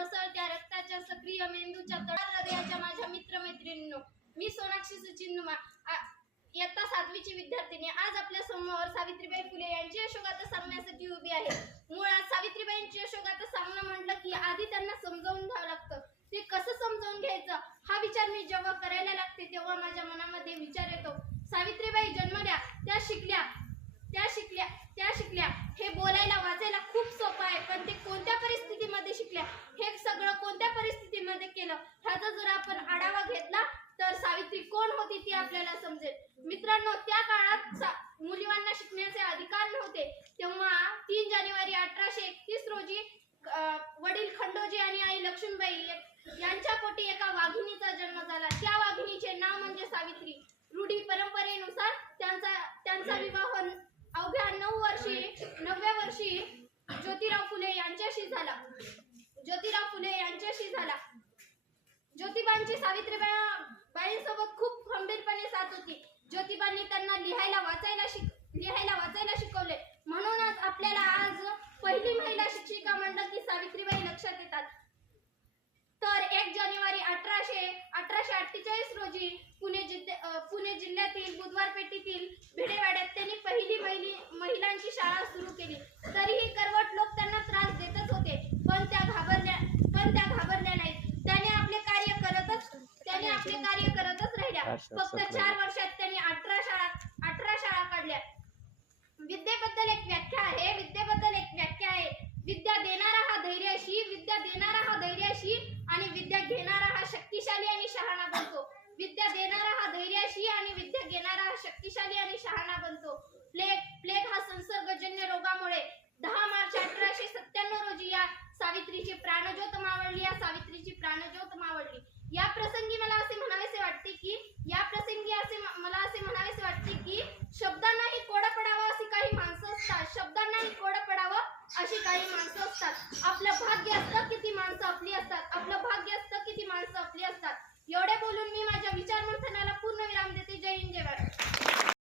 सळसळत्या रक्ताच्या सक्रिय मेंदूच्या तळात हृदयाच्या माझ्या मित्रमैत्रिणींनो, मी सोनाक्षी सचिन नुमा इयत्ता 7वीची विद्यार्थिनी आज आपल्या समोर सावित्रीबाई फुले यांची यशोगाथा सांगण्यासाठी उभी आहे। मुळात सावित्रीबाईंची यशोगाथा सांगणं म्हटलं की आधी त्यांना समजावून घ्यावं लागतं। ते कसं समजावून घ्यायचं हा विचार मी जेव्हा करायला लागते तेव्हा माझ्या मनामध्ये विचार येतो, सावित्रीबाई जन्मल्या, त्या शिकल्या हे बोलायला वाचायला खूप सोपं आहे, पण ते कोणत्या परिस्थितीमध्ये शिकल्या, हे सगळं कोणत्या परिस्थितीमध्ये केलं ह्याचा जर आपण आढावा घेतला तर सावित्री कोण होती ती आपल्याला समजेल। मित्रांनो, त्या काळात मुलींना शिकण्याचे अधिकार नव्हते। तेव्हा 3 जानेवारी 1831 रोजी वडील खंडोजी आणि आई लक्ष्मीबाई यांच्या पोटी एका वाघिणीचा जन्म झाला। त्या वाघिणीचे नाव म्हणजे सावित्री। रूढी परंपरेनुसार त्यांचा विवाह अवघ्या 9व्या वर्षी ज्योतिराव फुले यांच्याशी झाला। ज्योतिबांची सावित्रीबाईंसोबत खूप खंबीरपणे साथ होती। ज्योतिबांनी त्यांना लिहायला वाचायला शिकवले, म्हणूनच आपल्याला आज पहिली महिला शिक्षिका म्हणलं की सावित्रीबाई लक्षात येतात। तर 1 जानेवारी 1848 रोजी पुणे जिल्ह्यातील बुधवार पेठेतील भिडेवाड्यात त्यांनी पहिली महिलांची शाळा सुरू केली। तरीही करवट लोक त्यांना त्रास देतच होते, पण त्या घाबरल्या नाहीत। त्याने आपले कार्य करतच राहिल्या। फक्त 4 वर्षात त्यांनी 18 शाळा काढल्या। विद्येबद्दल एक व्याख्या आहे, विद्या देणारा हा धैर्यशी आणि विद्या घेणारा हा शक्तिशाली आणि शहाणा बनतो। प्लेग हा संसर्गजन्य रोगामुळे 10 मार्च 1897 रोजी या सावित्रीची प्राणज्योत मावळली। या प्रसंगी मला असे म्हणावेसे वाटते की शब्दांनाही कोडं पडावं अशी काही माणसं असतात। आपलं भाग्य असतं की ती माणसं आपली असतात। आपलं भाग्य